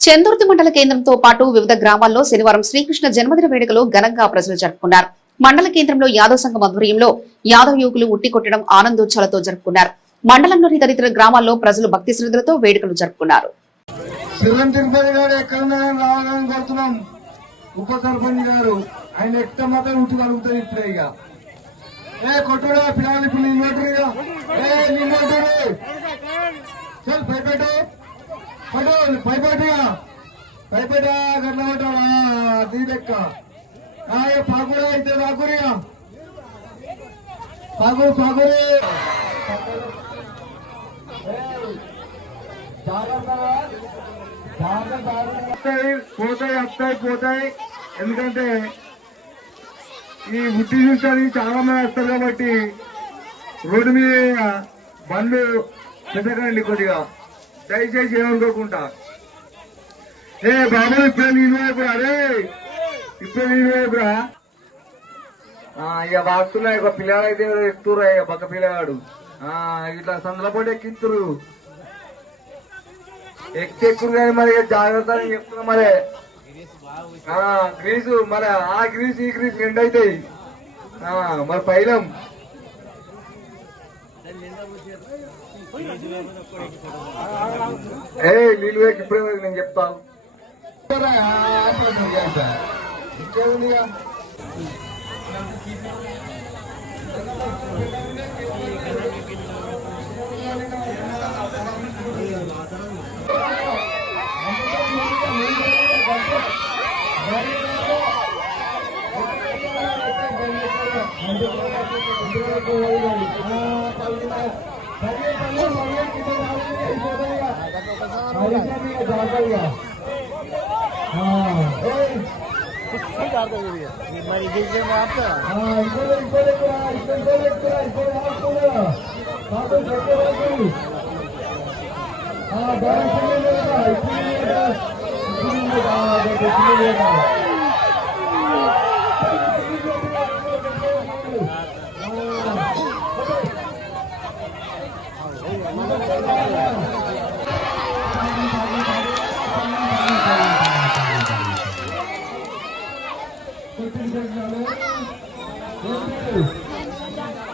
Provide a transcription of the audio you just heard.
చందుర్తి మండల కేంద్రంతో పాటు వివిధ గ్రామాల్లో శనివారం శ్రీకృష్ణ జన్మదిన వేడుకలు ఘనంగా ప్రజలు జరుపుకున్నారు. మండల కేంద్రంలో యాదవ్ సంఘం ఆధ్వర్యంలో యాదవ్ యువకులు ఉట్టి కొట్టడం ఆనందోత్సవాలతో జరుపుకున్నారు. మండలంలోని తదితర గ్రామాల్లో ప్రజలు భక్తి శ్రద్ధలతో వేడుకలు జరుపుకున్నారు. శివం పడు పైపెట్టుగా పైపెట్ట గట్ల కొట్టాడా పాకుడు అయితే పాకుడిగా పాకుడు పాకుడు. పోతాయి వస్తాయి పోతాయి. ఎందుకంటే ఈ ఉట్టి చూసానికి చాలా మంది వస్తారు కాబట్టి రోడ్డు మీద బండ్లు పెట్టకండి కొద్దిగా. దయచేసి ఏమనుకోకుండా. ఏ బాబు ఇప్పుడే నేను వైపురా అరే! ఇప్పుడే నేను వైపురా ఇక వాడుతున్నాయి ఒక పిల్లలైతే అయితే ఎక్కుతురా ఇక పక్క పిల్లగాడు. ఆ, ఇట్లా సందుల పొడి ఎక్కి ఎక్కురు కానీ మరి జాగ్రత్త అని చెప్తున్నా మరి. ఆ, గ్రీసు మరి ఆ గ్రీస్ ఈ గ్రీసు రెండు అవుతాయి ఆ, మరి పైలం. ఏ నీళ్ళు వేకి ఇప్పుడే నేను చెప్తాను అందుకు Ah, Thank you.